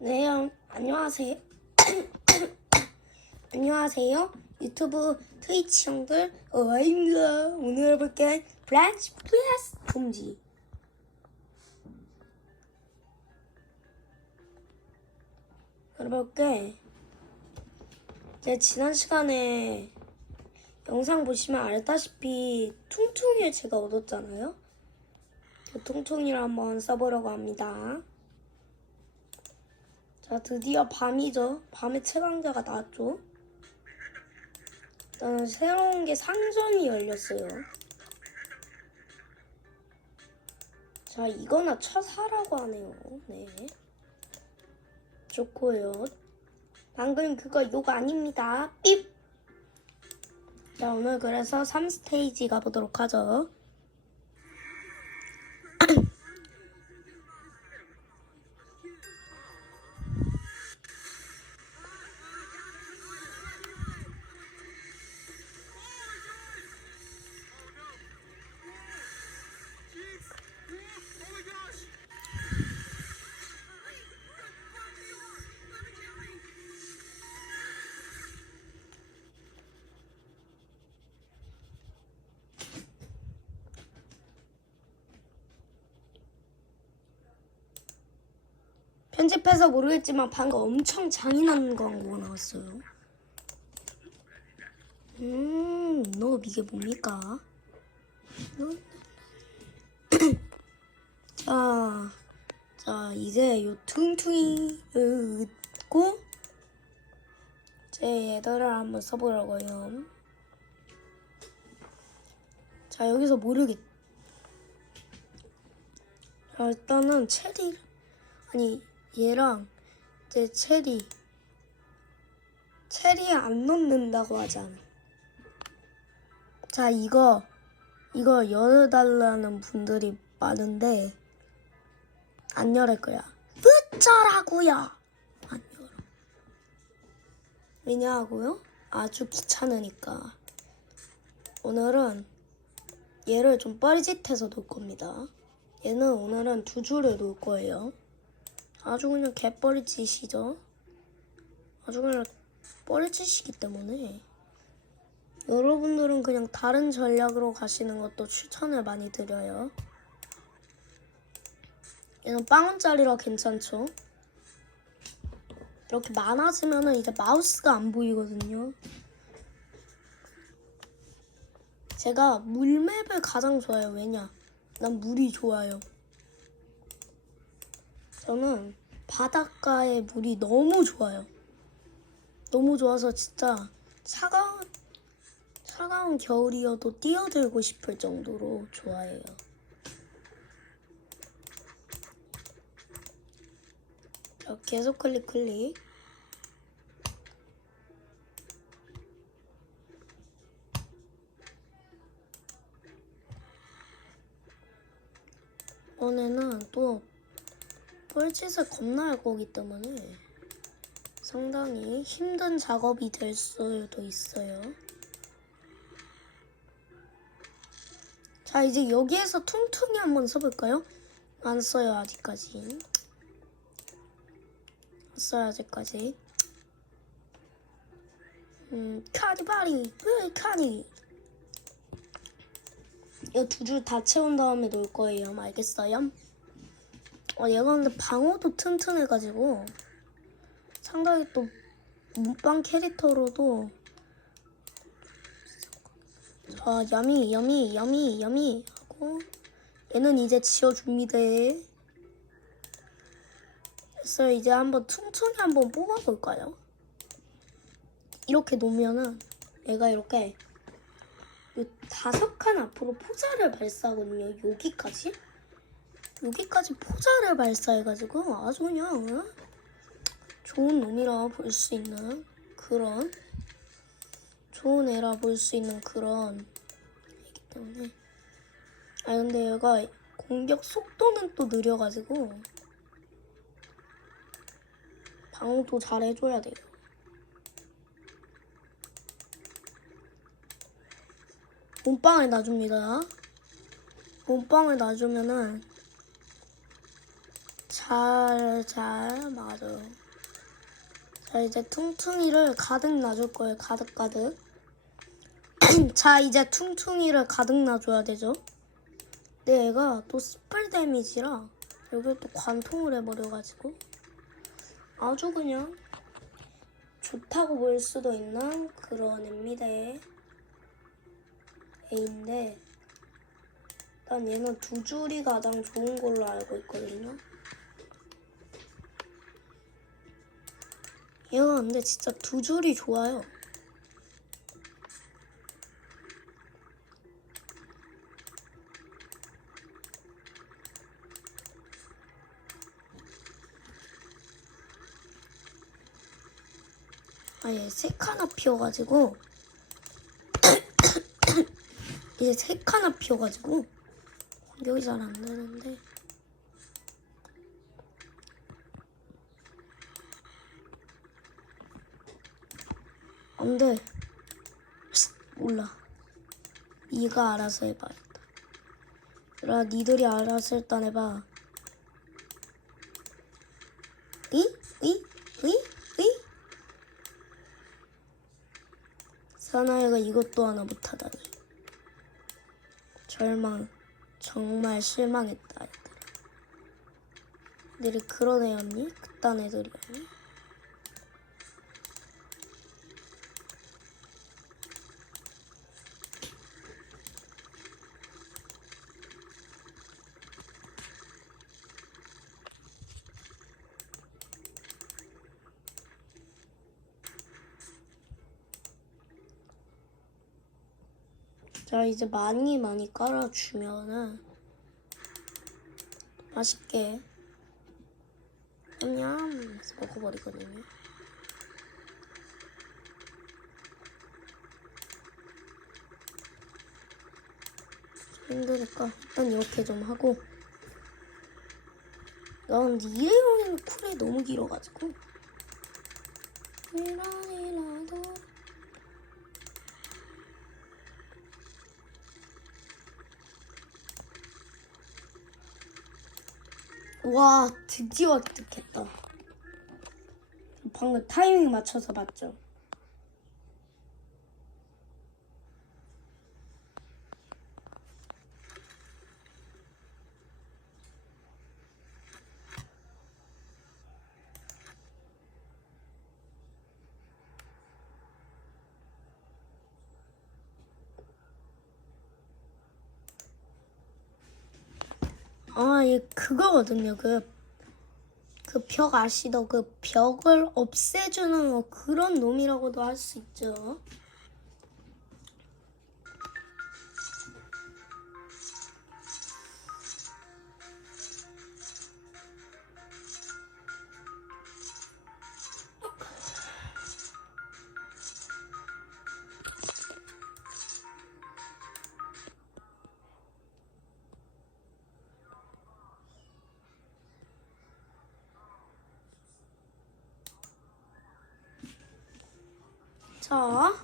네, 음, 안녕하세요. 안녕하세요. 유튜브 트위치 형들, 어입니다. 오늘 해볼 게 블랙스 플래스 금지. 해볼 게, 제 지난 시간에 영상 보시면 알다시피 퉁퉁이를 제가 얻었잖아요. 그 퉁퉁이를 한번 써보려고 합니다. 자, 드디어 밤이죠. 밤에 최강자가 나왔죠. 일단은 새로운 게 상점이 열렸어요. 자, 이거나 쳐사라고 하네요. 네. 좋고요. 방금 그거 욕 아닙니다. 삐! 자, 오늘 그래서 3스테이지 가보도록 하죠. 편집해서 모르겠지만 방금 엄청 잔인한 광고가 나왔어요. 음, 너 이게 뭡니까? 너- 자, 자 이제 요 퉁퉁이를 얻고 제 얘들을 한번 써보려고요. 자 여기서 모르겠. 자 일단은 체리 아니 얘랑 제 체리 체리 안 넣는다고 하잖아. 자 이거 이거 열어달라는 분들이 많은데 안 열을 거야. 어쩌라고요? 안 열어. 왜냐하고요? 아주 귀찮으니까. 오늘은 얘를 좀 뻘짓해서 놓을 겁니다. 얘는 오늘은 두 줄을 놓을 거예요. 아주 그냥 개뻘짓이죠. 아주 그냥 뻘짓이기 때문에 여러분들은 그냥 다른 전략으로 가시는 것도 추천을 많이 드려요. 얘는 빵원짜리라 괜찮죠? 이렇게 많아지면은 이제 마우스가 안 보이거든요. 제가 물맵을 가장 좋아해요. 왜냐? 난 물이 좋아요. 저는 바닷가의 물이 너무 좋아요. 너무 좋아서 진짜 차가운 차가운 겨울이어도 뛰어들고 싶을 정도로 좋아해요. 자, 계속 클릭 클릭. 이번에는 또 뻘짓을 겁나 할 거기 때문에 상당히 힘든 작업이 될 수도 있어요. 자, 이제 여기에서 퉁퉁이 한번 써볼까요? 안 써요, 아직까지. 안 써요, 아직까지. 음, 카디바리, 으이, 카디. 이거 두줄 다 채운 다음에 놓을 거예요. 알겠어요? 어, 얘가 근데 방어도 튼튼해가지고 상당히 또 문방 캐릭터로도 자 야미 야미 야미 야미 하고 얘는 이제 지어줍니다. 그래서 이제 한번 퉁퉁이 한번 뽑아볼까요? 이렇게 놓으면은 얘가 이렇게 요 다섯 칸 앞으로 포자를 발사하거든요. 여기까지. 여기까지 포자를 발사해가지고 아주 그냥 어? 좋은 놈이라 볼 수 있는 그런 좋은 애라 볼 수 있는 그런 애기 때문에 아 근데 얘가 공격 속도는 또 느려가지고 방어도 잘 해줘야 돼요. 몸빵을 놔줍니다. 몸빵을 놔주면은 자 잘, 잘, 맞아요. 자, 이제 퉁퉁이를 가득 놔줄 거예요. 가득, 가득. 자, 이제 퉁퉁이를 가득 놔줘야 되죠. 근데 얘가 또 스플 데미지라 여기 또 관통을 해버려가지고 아주 그냥 좋다고 볼 수도 있는 그런 애입니다. 애인데 일단 얘는 두 줄이 가장 좋은 걸로 알고 있거든요. 얘가 근데 진짜 두 줄이 좋아요. 아예 세 칸나 피어가지고. 이제 세 칸나 피어가지고. 공격이 잘 안 되는데 안돼 몰라 네가 알아서 해봐야겠다 그래 니들이 알아서 일단 해봐 이? 이? 이? 이? 사나이가 이것도 하나 못하다니. 절망. 정말 실망했다, 얘들아. 애들이 그런 애였니? 그딴 애들이었니? 자, 이제 많이 많이 깔아주면은 맛있게. 냠냠. 먹어버리거든요. 힘드니까 일단 이렇게 좀 하고. 난 이래로는 쿨이 너무 길어가지고. 이라이라도 와 드디어 획득했다. 방금 타이밍 맞춰서 봤죠 아, 얘 그거거든요. 그, 그 벽 아시더 그 벽을 없애주는 뭐 그런 놈이라고도 할 수 있죠. 자.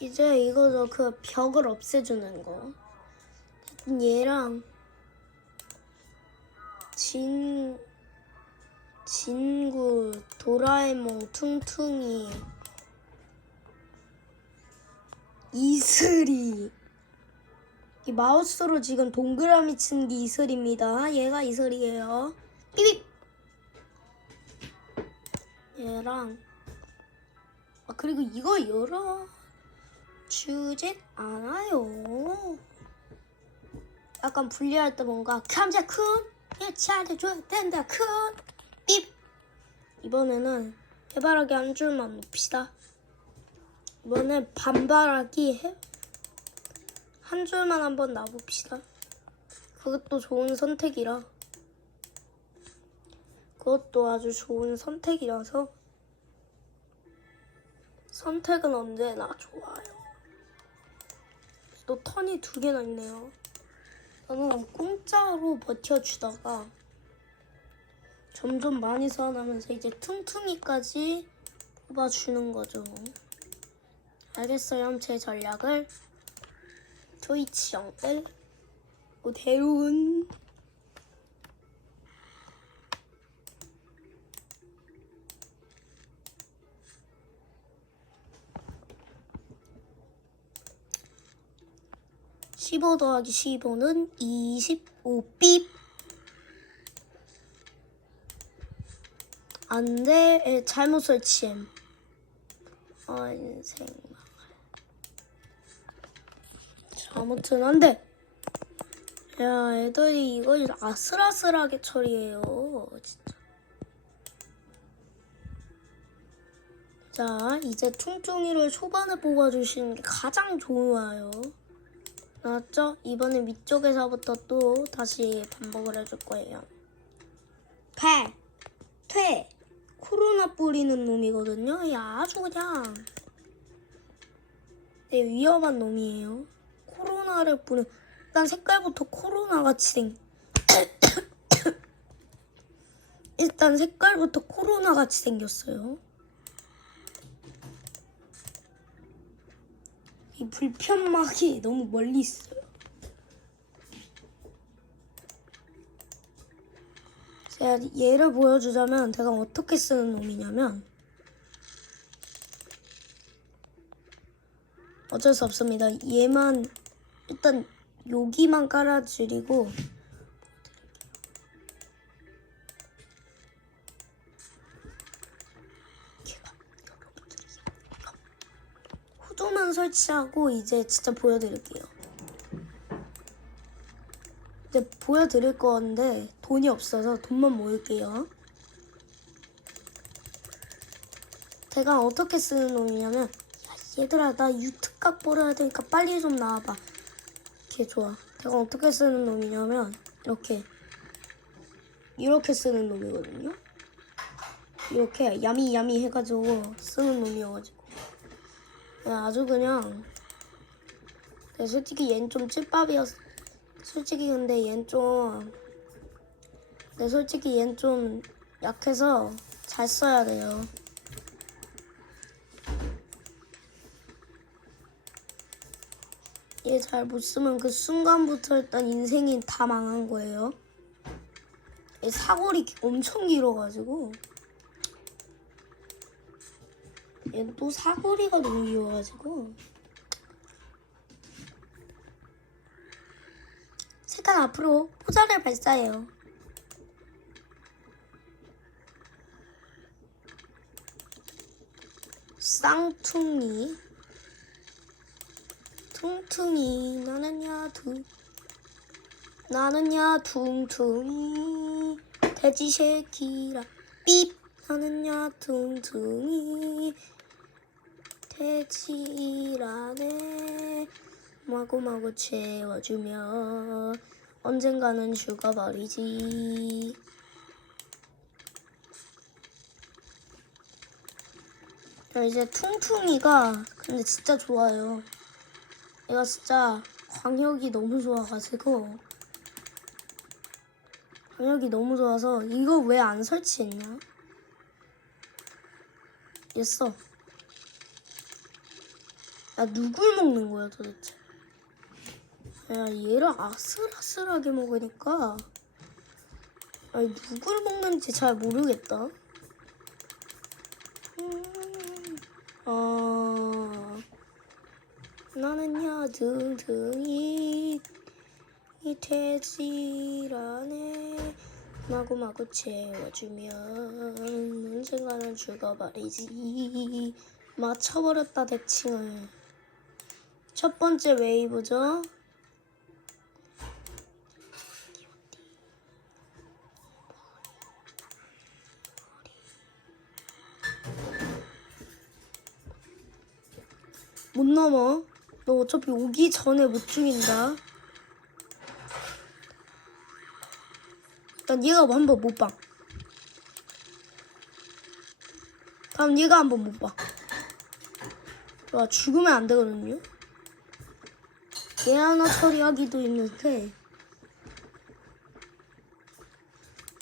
이제 이거죠. 그 벽을 없애주는 거. 얘랑 진 진구 도라에몽 퉁퉁이 이슬이 이 마우스로 지금 동그라미 친 게 이슬입니다. 얘가 이슬이에요. 삐빅 얘랑 아 그리고 이거 열어 주진 않아요. 약간 분리할 때 뭔가 감자 큰 해체해줘야 된다 큰입 이번에는 해바라기 한 줄만 놓읍시다. 이번에 반바라기 해, 한 줄만 한번 놔봅시다. 그것도 좋은 선택이라. 그것도 아주 좋은 선택이라서 선택은 언제나 좋아요. 또 턴이 두 개나 있네요. 나는 공짜로 버텨주다가 점점 많이 살아나면서 이제 퉁퉁이까지 뽑아주는 거죠. 알겠어요. 제 전략을 조이치 형을 오대훈. (15) 더하기 (15는) (25) 안돼. 에, 잘못 설치함. 아 인생 아무튼 안 돼. 야 애들이 이걸 아슬아슬하게 처리해요 진짜. 자 이제 퉁퉁이를 초반에 뽑아주시는 게 가장 좋아요 알았죠? 이번엔 위쪽에서부터 또 다시 반복을 해줄 거예요 배퇴 코로나 뿌리는 놈이거든요. 이 아주 그냥 네, 위험한 놈이에요. 코로나를 뿌는 일단 색깔부터 코로나 같이 생. 일단 색깔부터 코로나 같이 생겼어요. 이 불편막이 너무 멀리 있어요. 제가 예를 보여주자면 제가 어떻게 쓰는 놈이냐면 어쩔 수 없습니다. 얘만 일단 여기만 깔아드리고 설치하고 이제 진짜 보여드릴게요. 이제 보여드릴 건데 돈이 없어서 돈만 모을게요. 제가 어떻게 쓰는 놈이냐면 야, 얘들아 나 유튜브 보러야 되니까 빨리 좀 나와봐. 이렇게 좋아. 제가 어떻게 쓰는 놈이냐면 이렇게 이렇게 쓰는 놈이거든요. 이렇게 야미야미 해가지고 쓰는 놈이어가지고 네, 아주 그냥 네, 솔직히 얘는 좀 찔밥이었 솔직히 근데 얘는 좀 네, 솔직히 얘는 좀 약해서 잘 써야 돼요. 얘 잘 못 쓰면 그 순간부터 일단 인생이 다 망한 거예요. 얘 사거리 엄청 길어가지고 얘는 또 사거리가 너무 길어가지고. 색깔 앞으로 포자를 발사해요. 쌍퉁이. 퉁퉁이 나는야 두 나는야 퉁퉁이. 돼지 새끼라. 삐 나는야 퉁퉁이 돼지라네 마구마구 채워주며 언젠가는 죽어버리지. 야, 이제 퉁퉁이가 근데 진짜 좋아요. 얘가 진짜 광역이 너무 좋아가지고 광역이 너무 좋아서 이거 왜 안 설치했냐? 얘써. 야 누굴 먹는 거야 도대체? 야 얘를 아슬아슬하게 먹으니까 아니 누굴 먹는지 잘 모르겠다. 음, 어 나는야 등등이 이 돼지라네 마구마구 채워주면 언젠가는 죽어버리지. 맞춰버렸다 대칭을. 첫 번째 웨이브죠? 못 넘어. 너 어차피 오기 전에 못 죽인다 일단 얘가 한번 못 봐. 다음 얘가 한번 못 봐. 좋아, 죽으면 안 되거든요. 얘 하나 처리하기도 있는데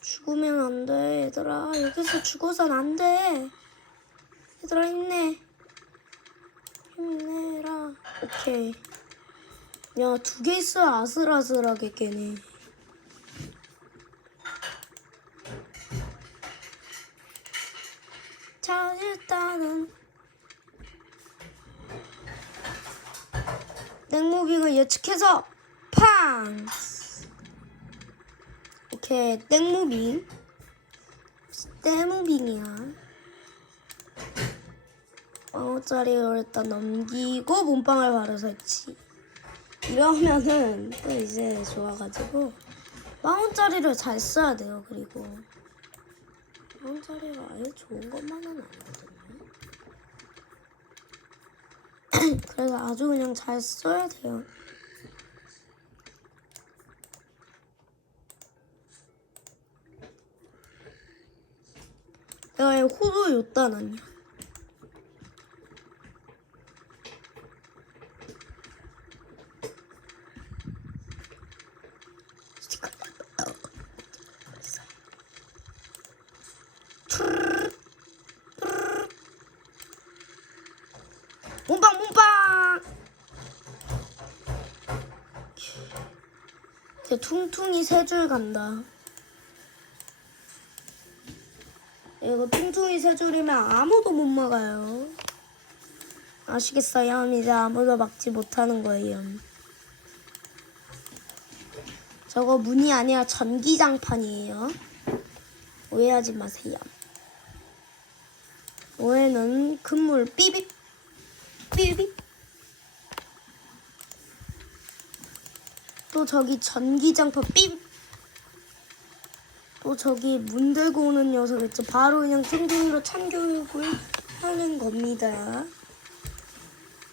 죽으면 안 돼, 얘들아. 여기서 죽어선 안 돼. 얘들아 힘내. 힘내라. 오케이. 야, 두 개 있어야 아슬아슬하게 깨네. 자, 일단은 땡무빙을 예측해서 팡! 오케이, 땡무빙. 땡무빙이야. 빵짜리를 일단 넘기고 몸빵을 바로 설치. 이러면은 또 이제 좋아가지고 빵원짜리를 잘 써야 돼요. 그리고 빵원짜리가 아예 좋은 것만은 아니거든요. 그래서 아주 그냥 잘 써야 돼요. 내가 왜 호도 요단 아니야? 몸빵 몸빵 이제 퉁퉁이 세 줄 간다. 이거 퉁퉁이 세 줄이면 아무도 못 막아요. 아시겠어요? 이제 아무도 막지 못하는 거예요 저거 문이 아니라 전기장판이에요. 오해하지 마세요. 오해는 큰물 삐빅 삐빅 또 저기 전기장판 삐빅 또 저기 문 들고 오는 녀석 있죠. 바로 그냥 퉁퉁이로 참교육을 하는 겁니다.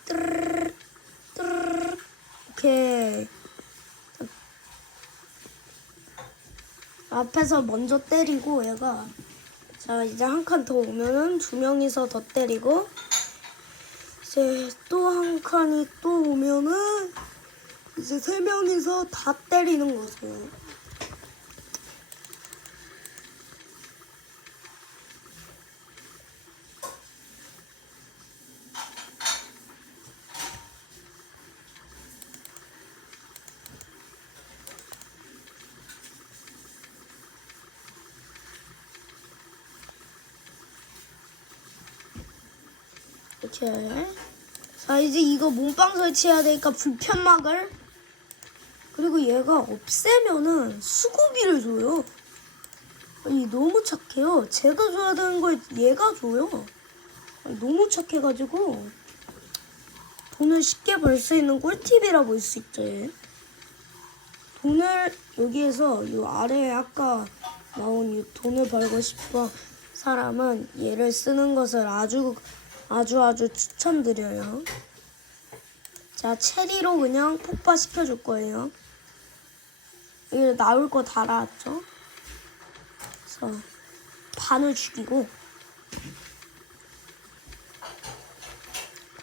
뜨르르 뜨르르. 오케이. 앞에서 먼저 때리고 얘가 자 이제 한 칸 더 오면은 두 명이서 더 때리고 이제 또 한 칸이 또 오면은 이제 세 명이서 다 때리는 거죠. 이렇게. 자, 이제 이거 몸빵 설치해야 되니까 불편막을. 그리고 얘가 없애면은 수고비를 줘요. 아니, 너무 착해요. 제가 줘야 되는 걸 얘가 줘요. 아니, 너무 착해가지고 돈을 쉽게 벌 수 있는 꿀팁이라 볼 수 있죠. 얘. 돈을 여기에서 이 아래에 아까 나온 이 돈을 벌고 싶어 사람은 얘를 쓰는 것을 아주 아주 아주 추천드려요. 자 체리로 그냥 폭파시켜 줄 거예요. 여기 나올 거다 나왔죠? 그래서 반을 죽이고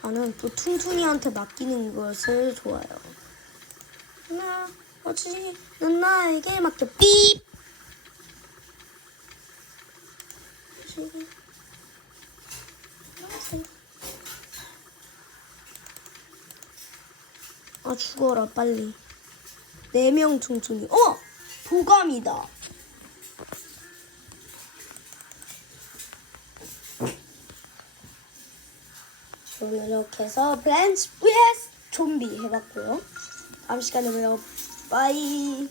반은 또 퉁퉁이한테 맡기는 것을 좋아해요. 나 어찌는 나에게 맡겨 삐. 아 죽어라 빨리. 네명 퉁퉁이. 어 도감이다. 그럼 이렇게 해서 플랜츠 vs 좀비 해봤고요. 다음 시간에 봬요. 빠이.